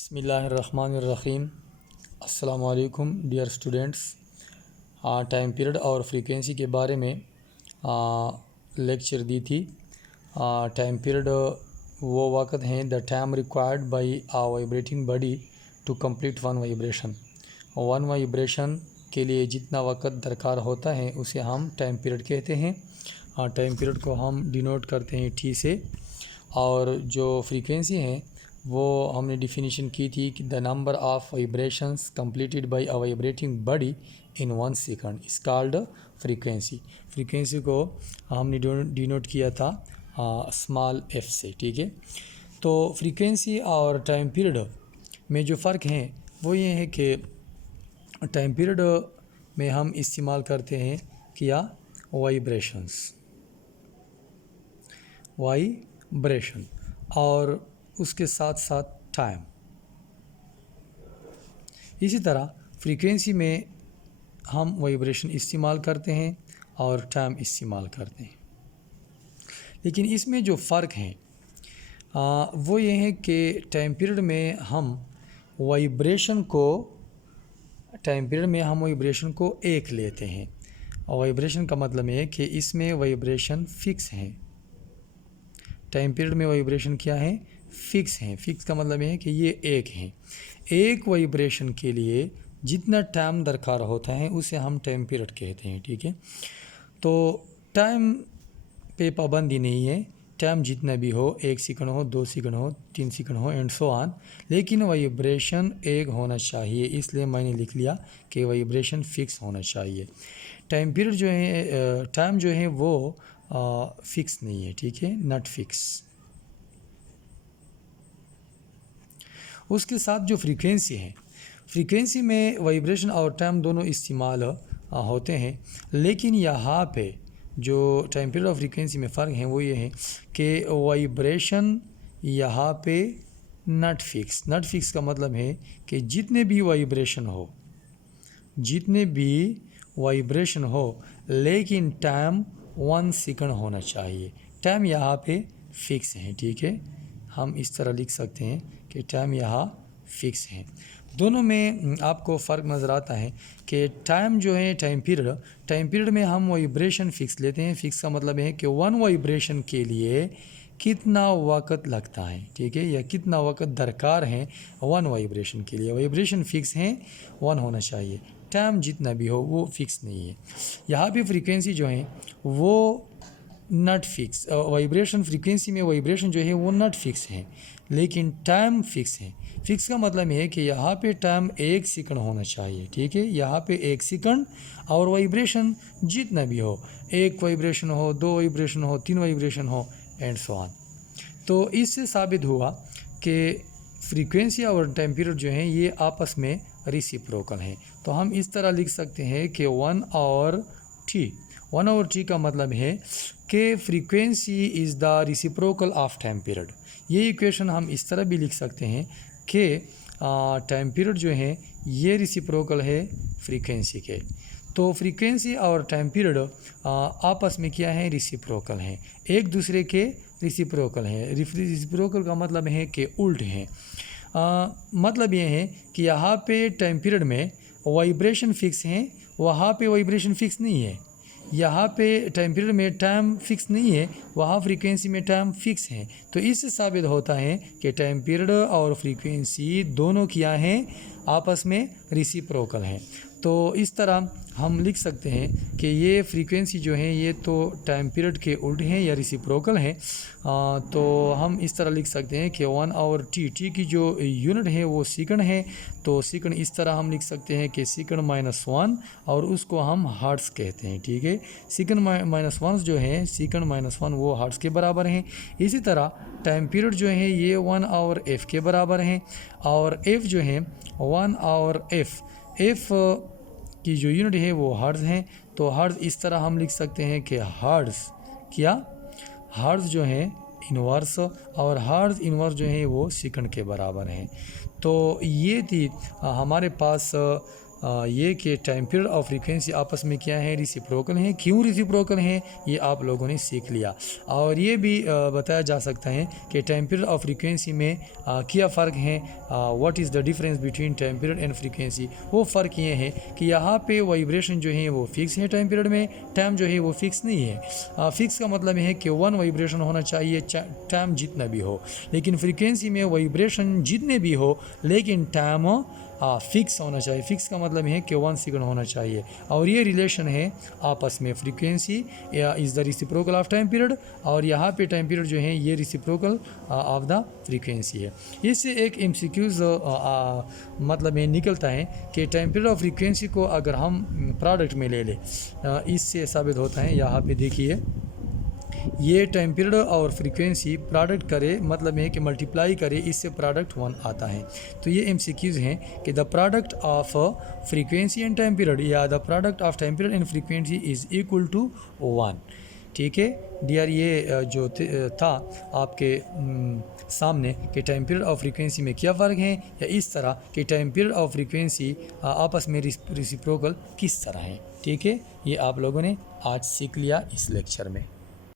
बिस्मिल्लाहिर्रहमानिर्रहीम। अस्सलाम वालेकुम डियर स्टूडेंट्स। टाइम पीरियड और फ्रीक्वेंसी के बारे में लेक्चर दी थी। टाइम पीरियड वो वक़्त हैं the time required by a vibrating body to complete one vibration. One vibration के लिए जितना वक़्त दरकार होता है उसे हम टाइम पीरियड कहते हैं। टाइम पीरियड को हम डिनोट करते हैं टी से। और जो फ्रीक्वेंसी हैं वो हमने डिफिनीशन की थी कि the number of vibrations completed by a vibrating body in 1 second इस कॉल्ड फ्रीक्वेंसी। फ्रीक्वेंसी को हमने डिनोट किया था स्मॉल एफ से। ठीक है, तो फ्रीक्वेंसी और टाइम पीरियड में जो फ़र्क है वो ये है कि टाइम पीरियड में हम इस्तेमाल करते हैं क्या वाइब्रेशन और उसके साथ साथ टाइम। इसी तरह फ्रीक्वेंसी में हम वाइब्रेशन इस्तेमाल करते हैं और टाइम इस्तेमाल करते हैं। लेकिन इसमें जो फ़र्क है वो ये है कि टाइम पीरियड में हम वाइब्रेशन को एक लेते हैं। और वाइब्रेशन का मतलब है कि इसमें वाइब्रेशन फ़िक्स हैं। टाइम पीरियड में वाइब्रेशन क्या है? फ़िक्स हैं। फ़िक्स का मतलब है कि ये एक हैं। एक वाइब्रेशन के लिए जितना टाइम दरकार होता है उसे हम टाइम पीरियड कहते हैं। ठीक है, तो टाइम पे पाबंदी नहीं है। टाइम जितना भी हो, 1 सेकंड हो, 2 सेकंड हो, 3 सेकंड हो एंड सो ऑन, लेकिन वाइब्रेशन एक होना चाहिए। इसलिए मैंने लिख लिया कि वाइब्रेशन फ़िक्स होना चाहिए। टाइम पीरियड जो है, टाइम जो है वो फ़िक्स नहीं है। ठीक है, नॉट फिक्स। उसके साथ जो फ्रीक्वेंसी है, फ्रीक्वेंसी में वाइब्रेशन और टाइम दोनों इस्तेमाल होते हैं। लेकिन यहाँ पे जो टाइम पीरियड और फ्रीक्वेंसी में फ़र्क है वो ये है कि वाइब्रेशन यहाँ पे नॉट फिक्स। नॉट फिक्स का मतलब है कि जितने भी वाइब्रेशन हो लेकिन टाइम 1 सेकंड होना चाहिए। टाइम यहाँ पे फिक्स है। ठीक है, हम इस तरह लिख सकते हैं कि टाइम यहाँ फिक्स है। दोनों में आपको फ़र्क नज़र आता है कि टाइम जो है टाइम पीरियड में हम वाइब्रेशन फ़िक्स लेते हैं। फ़िक्स का मतलब है कि 1 वाइब्रेशन के लिए कितना वक़्त लगता है। ठीक है, या कितना वक़्त दरकार है 1 वाइब्रेशन के लिए। वाइब्रेशन फ़िक्स है, 1 होना चाहिए। टाइम जितना भी हो वो फ़िक्स नहीं है। यहाँ पे फ्रीक्वेंसी जो है वो नॉट फिक्स। वाइब्रेशन फ्रीक्वेंसी में वाइब्रेशन जो है वो नॉट फिक्स है लेकिन टाइम फिक्स है। फिक्स का मतलब है कि यहाँ पे टाइम 1 सेकंड होना चाहिए। ठीक है, यहाँ पे 1 सेकंड और वाइब्रेशन जितना भी हो, 1 वाइब्रेशन हो, 2 वाइब्रेशन हो, 3 वाइब्रेशन हो एंड सो ऑन। तो इससे साबित हुआ कि फ्रीक्वेंसी और टाइम पीरियड जो है ये आपस में रिसिप्रोकल हैं। तो हम इस तरह लिख सकते हैं कि 1 और टी का मतलब है कि frequency is the reciprocal of time period. ये इक्वेशन हम इस तरह भी लिख सकते हैं कि टाइम पीरियड जो है ये रिसिप्रोकल है फ्रीक्वेंसी के। तो फ्रीक्वेंसी और टाइम पीरियड आपस में क्या है? रिसिप्रोकल हैं, एक दूसरे के रिसिप्रोकल हैं। रिसिप्रोकल का मतलब है कि उल्ट हैं। मतलब ये है कि यहाँ पे टाइम पीरियड में वाइब्रेशन फ़िक्स हैं, वहाँ पे वाइब्रेशन फ़िक्स नहीं है। यहाँ पे टाइम पीरियड में टाइम फिक्स नहीं है, वहाँ फ्रीक्वेंसी में टाइम फिक्स है। तो इससे साबित होता है कि टाइम पीरियड और फ्रीक्वेंसी दोनों क्या हैं? आपस में रिसिप्रोकल हैं। तो इस तरह हम लिख सकते हैं कि ये फ्रीक्वेंसी जो है ये तो टाइम पीरियड के उल्ट हैं या रिसिप्रोकल हैं। तो हम इस तरह लिख सकते हैं कि 1 और टी की जो यूनिट है वो सेकंड है। तो सेकंड इस तरह हम लिख सकते हैं कि सेकंड -1 और उसको हम हर्ट्ज़ कहते हैं। ठीक है, सेकंड -1 जो है, सेकंड -1 वो हर्ट्ज़ के बराबर हैं। इसी तरह टाइम पीरियड जो है ये 1 और एफ़ के बराबर हैं। और एफ़ जो है 1 और एफ़ की जो यूनिट है वो हर्ट्ज़ हैं। तो हर्ट्ज़ इस तरह हम लिख सकते हैं कि हर्ट्ज़ जो है इन्वर्स, और हर्ट्ज़ इन्वर्स जो है वो सेकंड के बराबर हैं। तो ये थी हमारे पास ये कि टाइम पीरियड और फ्रीक्वेंसी आपस में क्या है, रिसिप्रोकल हैं। क्यों रिसिप्रोकल हैं ये आप लोगों ने सीख लिया। और ये भी बताया जा सकता है कि टाइम पीरियड और फ्रीक्वेंसी में क्या फ़र्क है, what is the difference between time period and frequency. वो फ़र्क ये है कि यहाँ पे वाइब्रेशन जो है वो फिक्स है, टाइम पीरियड में टाइम जो है वो फिक्स नहीं है। फिक्स का मतलब है कि 1 वाइब्रेशन होना चाहिए टाइम जितना भी हो, लेकिन फ्रीक्वेंसी में वाइब्रेशन जितने भी हो लेकिन टाइम फिक्स होना चाहिए। फिक्स का मतलब है कि 1 सेकंड होना चाहिए। और ये रिलेशन है आपस में, frequency is the reciprocal of time period, और यहाँ पे टाइम पीरियड जो है ये रिसिप्रोकल ऑफ द फ्रीक्वेंसी है। इससे एक MCQs मतलब ये निकलता है कि टाइम पीरियड और फ्रीक्वेंसी को अगर हम प्रोडक्ट में ले लें, इससे साबित होता है। यहाँ पे देखिए, ये टाइम पीरियड और फ्रीक्वेंसी प्रोडक्ट करे, मतलब है कि मल्टीप्लाई करे, इससे प्रोडक्ट 1 आता है। तो ये MCQs हैं कि the product of frequency and time period या the product of time period and frequency is equal to 1। ठीक है डियर, ये जो था आपके सामने कि टाइम पीरियड और फ्रीक्वेंसी में क्या फ़र्क है, या इस तरह कि टाइम पीरियड और फ्रीक्वेंसी आपस में रिसिप्रोकल किस तरह है। ठीक है, ये आप लोगों ने आज सीख लिया इस लेक्चर में।